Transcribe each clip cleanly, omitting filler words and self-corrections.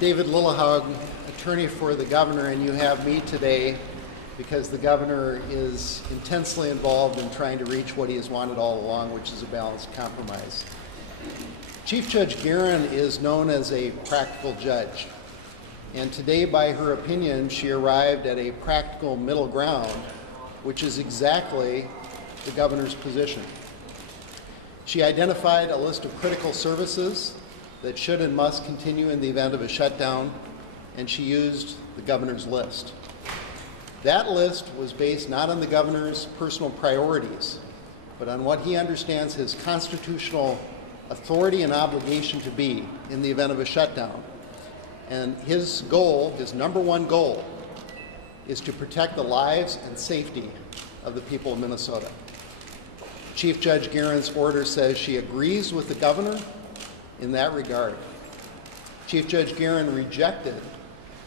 David Lillehaug, attorney for the governor, and you have me today because the governor is intensely involved in trying to reach what he has wanted all along, which is a balanced compromise. Chief Judge Gearin is known as a practical judge, and today, by her opinion, she arrived at a practical middle ground, which is exactly the governor's position. She identified a list of critical services that should and must continue in the event of a shutdown, and she used the governor's list. That list was based not on the governor's personal priorities, but on what he understands his constitutional authority and obligation to be in the event of a shutdown. And his goal, his number one goal, is to protect the lives and safety of the people of Minnesota. Chief Judge Gearin's order says she agrees with the governor in that regard. Chief Judge Gearin rejected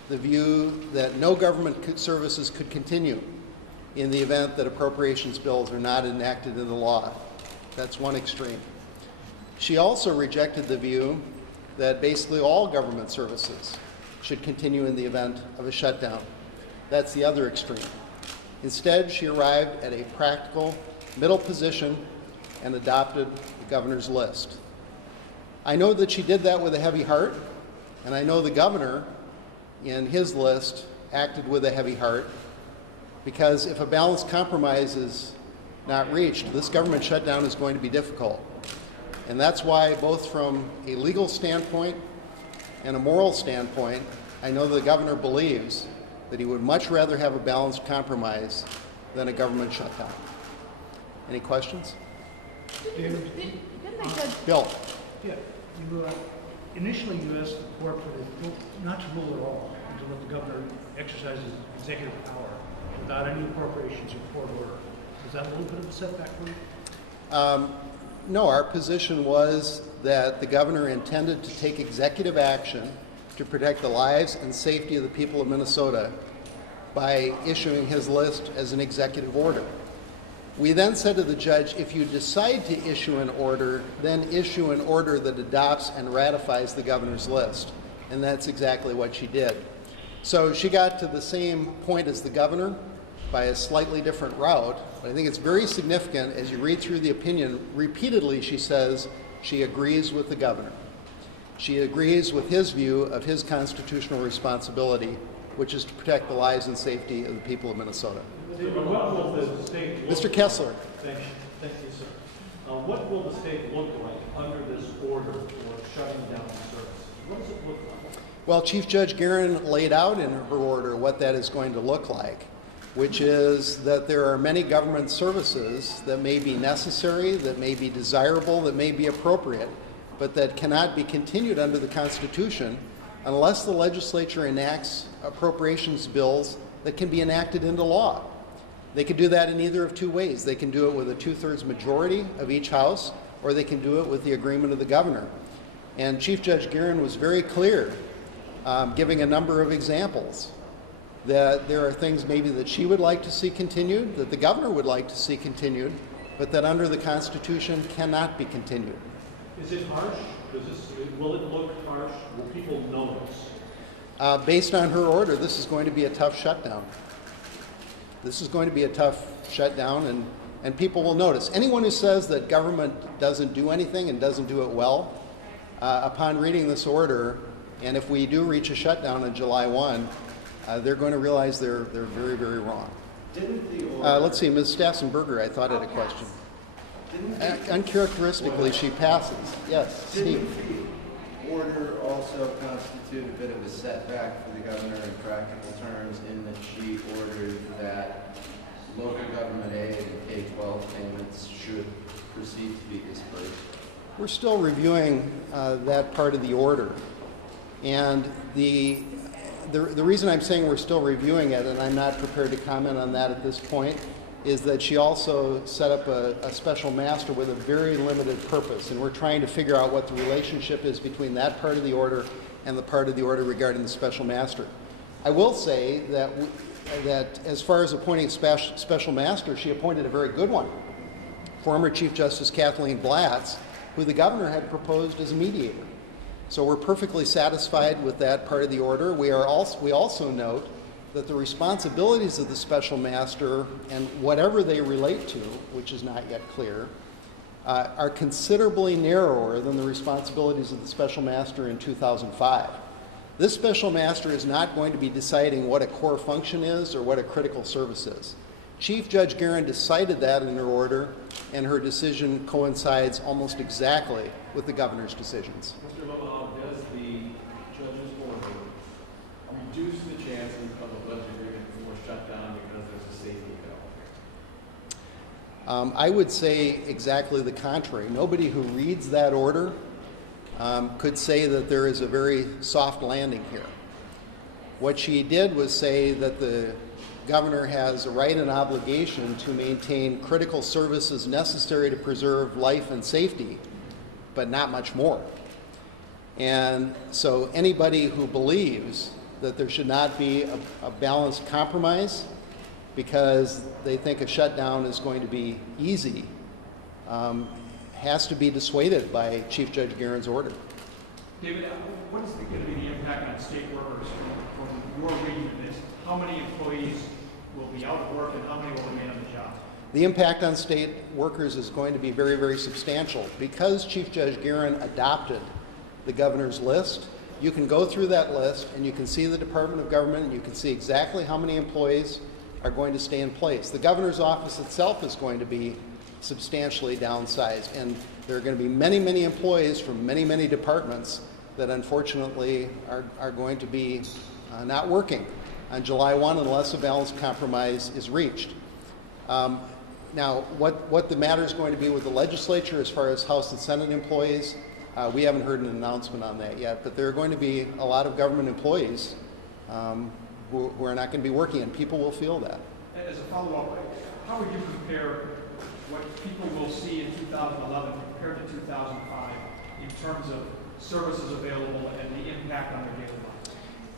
the view that no government services could continue in the event that appropriations bills are not enacted into law. That's one extreme. She also rejected the view that basically all government services should continue in the event of a shutdown. That's the other extreme. Instead, she arrived at a practical middle position and adopted the governor's list. I know that she did that with a heavy heart, and I know the governor, in his list, acted with a heavy heart, because if a balanced compromise is not reached, this government shutdown is going to be difficult. And that's why, both from a legal standpoint and a moral standpoint, I know the governor believes that he would much rather have a balanced compromise than a government shutdown. Any questions? Bill. Yeah, initially you asked the court not to rule at all until the governor exercises executive power without any appropriations or court order. Is that a little bit of a setback for you? No, our position was that the governor intended to take executive action to protect the lives and safety of the people of Minnesota by issuing his list as an executive order. We then said to the judge, if you decide to issue an order, then issue an order that adopts and ratifies the governor's list. And that's exactly what she did. So she got to the same point as the governor by a slightly different route. But I think it's very significant, as you read through the opinion, repeatedly she says she agrees with the governor. She agrees with his view of his constitutional responsibility, which is to protect the lives and safety of the people of Minnesota. What will the state look Mr. Kessler. Thank you, sir. What will the state look like under this order for shutting down the services? What does it look like? Well, Chief Judge Gearin laid out in her order what that is going to look like, which is that there are many government services that may be necessary, that may be desirable, that may be appropriate, but that cannot be continued under the Constitution unless the legislature enacts appropriations bills that can be enacted into law. They can do that in either of two ways. They can do it with a 2/3 majority of each house, or they can do it with the agreement of the governor. And Chief Judge Gearin was very clear, giving a number of examples, that there are things maybe that she would like to see continued, that the governor would like to see continued, but that under the Constitution cannot be continued. Is it harsh? Will it look harsh? Will people notice? Based on her order, this is going to be a tough shutdown. This is going to be a tough shutdown, and people will notice. Anyone who says that government doesn't do anything and doesn't do it well, upon reading this order, and if we do reach a shutdown on July 1, they're going to realize they're very, very wrong. Let's see, Ms. Stassenberger, I thought had a question. Uncharacteristically, she passes. Yes, Steve. Didn't the order also constitute a bit of a setback for the governor in practical terms, in that she ordered that local government aid and K-12 payments should proceed to be dispersed? We're still reviewing that part of the order. And the reason I'm saying we're still reviewing it, and I'm not prepared to comment on that at this point, is that she also set up a special master with a very limited purpose, and we're trying to figure out what the relationship is between that part of the order and the part of the order regarding the special master. I will say that as far as appointing special master, she appointed a very good one, former Chief Justice Kathleen Gearin, who the governor had proposed as a mediator. So we're perfectly satisfied with that part of the order. We also note that the responsibilities of the special master and whatever they relate to, which is not yet clear, are considerably narrower than the responsibilities of the special master in 2005. This special master is not going to be deciding what a core function is or what a critical service is. Chief Judge Gearin decided that in her order, and her decision coincides almost exactly with the governor's decisions. Mr. Lillehaug, does the judge's order reduce the chances of a budget agreement for shutdown because there's a safety valve? I would say exactly the contrary. Nobody who reads that order could say that there is a very soft landing here. What she did was say that the governor has a right and obligation to maintain critical services necessary to preserve life and safety, but not much more. And so anybody who believes that there should not be a balanced compromise because they think a shutdown is going to be easy has to be dissuaded by Chief Judge Gearin's order. David, what is going to be the impact on state workers from your reading of this? How many employees will be out of work and how many will remain on the job? The impact on state workers is going to be very, very substantial. Because Chief Judge Gearin adopted the governor's list, you can go through that list and you can see the Department of Government and you can see exactly how many employees are going to stay in place. The governor's office itself is going to be substantially downsized, and there are going to be many, many employees from many, many departments that unfortunately are going to be not working on July 1 unless a balanced compromise is reached. Now, what the matter is going to be with the legislature as far as House and Senate employees, we haven't heard an announcement on that yet, but there are going to be a lot of government employees who are not going to be working, and people will feel that. As a follow-up, how would you compare what people will see in 2011 compared to 2005 in terms of services available and the impact on their daily lives?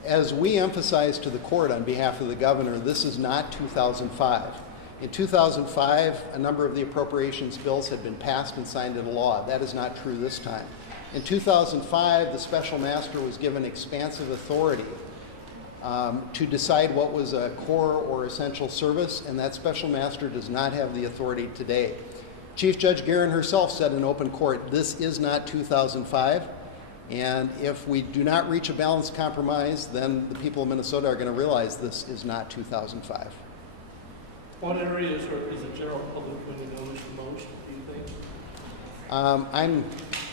As we emphasized to the court on behalf of the governor, this is not 2005. In 2005, a number of the appropriations bills had been passed and signed into law. That is not true this time. In 2005, the special master was given expansive authority to decide what was a core or essential service, and that special master does not have the authority today. Chief Judge Gearin herself said in open court, this is not 2005, and if we do not reach a balanced compromise, then the people of Minnesota are going to realize this is not 2005. What areas is the general public going to notice the most, do you think?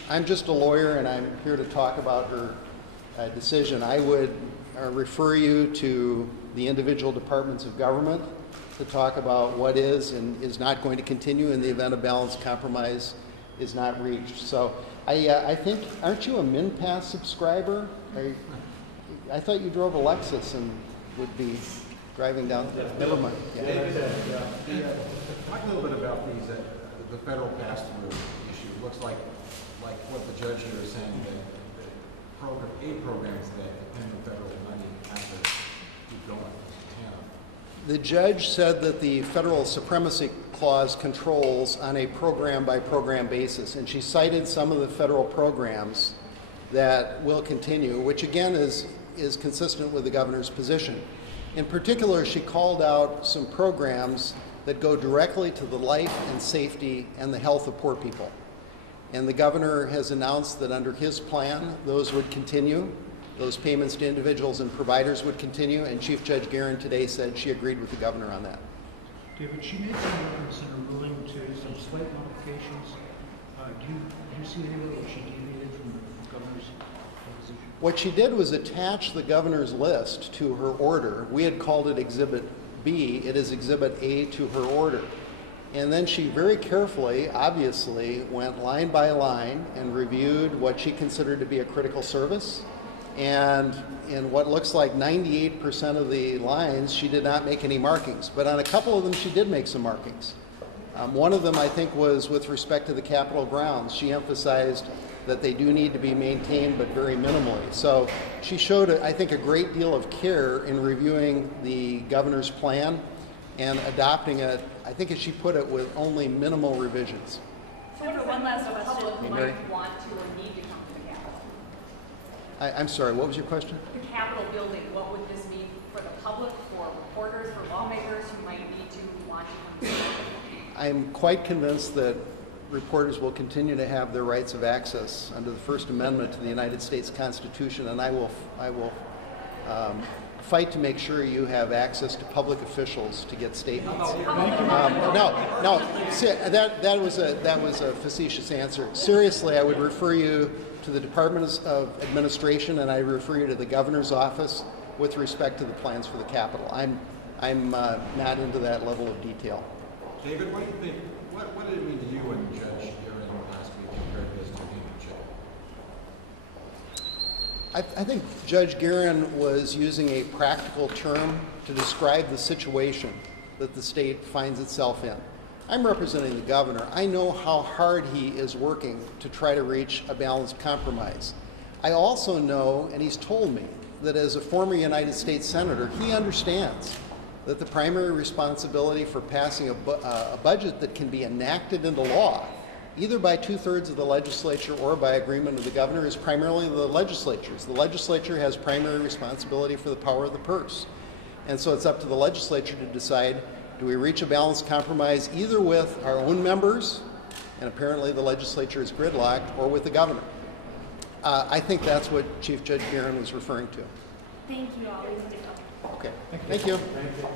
I'm just a lawyer, and I'm here to talk about her decision. I would refer you to the individual departments of government to talk about what is and is not going to continue in the event a balanced compromise is not reached. So I think, aren't you a Impasse subscriber? I thought you drove a Lexus and would be driving down. Never mind. Yeah. Talk a little bit about these, the federal pass-through issue. It looks like what the judge here is saying, that aid programs that depend on federal money have to keep going. The judge said that the federal supremacy clause controls on a program-by-program basis, and she cited some of the federal programs that will continue, which again is consistent with the governor's position. In particular, she called out some programs that go directly to the life and safety and the health of poor people. And the governor has announced that under his plan, those would continue. Those payments to individuals and providers would continue, and Chief Judge Gearin today said she agreed with the governor on that. David, she made some reference in her ruling to some slight modifications. Do you see any of what she deviated from the governor's position? What she did was attach the governor's list to her order. We had called it Exhibit B. It is Exhibit A to her order. And then she very carefully, obviously, went line by line and reviewed what she considered to be a critical service. And in what looks like 98% of the lines, she did not make any markings. But on a couple of them, she did make some markings. One of them, I think, was with respect to the Capitol grounds. She emphasized that they do need to be maintained, but very minimally. So she showed, I think, a great deal of care in reviewing the governor's plan and adopting it, I think as she put it, with only minimal revisions. So for one last question, who might want to or need to come to the Capitol? I'm sorry, what was your question? The Capitol building, what would this mean for the public, for reporters, for lawmakers who might need to watch it? I'm quite convinced that reporters will continue to have their rights of access under the First Amendment to the United States Constitution, and I will fight to make sure you have access to public officials to get statements. See, that was a facetious answer. Seriously, I would refer you to the Department of Administration, and I refer you to the Governor's office with respect to the plans for the Capitol. I'm not into that level of detail. David, what do you think? What did it mean to you when Judge Gearin last week compared this to Hampton Jail? I think Judge Gearin was using a practical term to describe the situation that the state finds itself in. I'm representing the governor. I know how hard he is working to try to reach a balanced compromise. I also know, and he's told me, that as a former United States Senator, he understands that the primary responsibility for passing a budget that can be enacted into law, either by 2/3 of the legislature or by agreement of the governor, is primarily the legislature's. The legislature has primary responsibility for the power of the purse. And so it's up to the legislature to decide, do we reach a balanced compromise either with our own members, and apparently the legislature is gridlocked, or with the governor? I think that's what Chief Judge Gearin was referring to. Thank you all. Okay, thank you. Thank you.